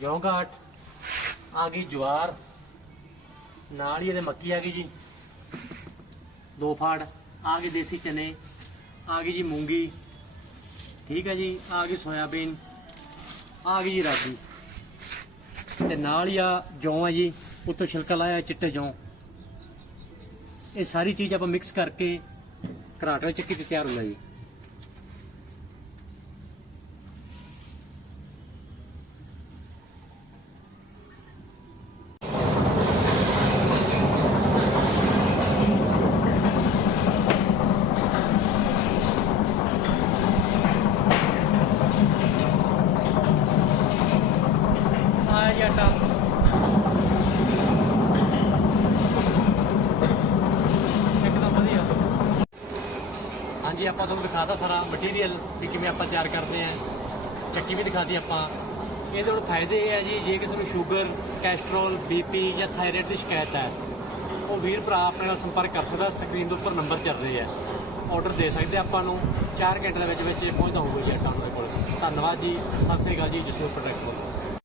ਜੌਂ ਘਾਟ ਆ ਗਈ ਜਵਾਰ। ਨਾਲ ਹੀ ਇਹਦੇ ਮੱਕੀ ਆ ਗਈ ਜੀ। ਦੋ ਫਾੜ। ਆ ਗਏ ਦੇਸੀ ਚਨੇ। ਆ ਗਈ ਜੀ ਮੂੰਗੀ। ਠੀਕ ਹੈ ਜੀ। ਆ ਗਈ ਸੋਇਆਬੀਨ। ਆ ਗਈ ਜੀ ਰਾਗੀ। ਤੇ ਨਾਲ ਹੀ ਆ ਜੌਂ ਆ ਜੀ। ਉੱਤੋਂ ਛਿਲਕਾ ਲਾਇਆ ਚਿੱਟੇ ਜੌਂ। ਇਹ ਸਾਰੀ ਚੀਜ਼ ਆਪਾਂ ਮਿਕਸ ਕਰਕੇ ਘਰਾਟੇ ਵਿੱਚ ਤੇ ਤਿਆਰ ਹੁੰਦਾ ਜੀ। ਆਇਆ ਜੀ ਆਟਾ। ਇੱਕਦਮ ਵਧੀਆ। ਹਾਂਜੀ, ਆਪਾਂ ਤੁਹਾਨੂੰ ਦਿਖਾਤਾ ਸਾਰਾ ਮਟੀਰੀਅਲ ਵੀ ਕਿਵੇਂ ਆਪਾਂ ਤਿਆਰ ਕਰਦੇ ਆਂ ਚੱਕੀ ਵੀ ਦਿਖਾਤੀ ਆਪਾਂ। ਇਹਦੇ ਹੁਣ ਫਾਇਦੇ ਇਹ ਆ ਜੀ, ਜੇ ਕਿਸੇ ਨੂੰ ਸ਼ੂਗਰ ਕੈਸਟਰੋਲ ਬੀਪੀ ਜਾਂ ਥਾਇਰਾਇਡ ਦੀ ਸ਼ਿਕਾਇਤ ਹੈ, ਉਹ ਵੀਰ ਭਰਾ ਆਪਣੇ ਨਾਲ ਸੰਪਰਕ ਕਰ ਸਕਦਾ ਸਕਰੀਨ ਦੇ ਉੱਪਰ ਨੰਬਰ ਚੱਲ ਰਹੇ ਹੈ ਆਰਡਰ ਦੇ ਸਕਦੇ ਆਪਾਂ ਨੂੰ। 4 ਘੰਟੇ ਦੇ ਵਿੱਚ ਵਿੱਚ ਪਹੁੰਚਦਾ ਹੋਊਗਾ ਜੀ ਆਟਾ ਉਹਨਾਂ ਦੇ ਕੋਲ। ਧੰਨਵਾਦ ਜੀ। ਸਤਿ ਸ੍ਰੀ ਅਕਾਲ ਜੀ, ਜਸੂ ਪ੍ਰੋਡਕਟ ਕੋਲ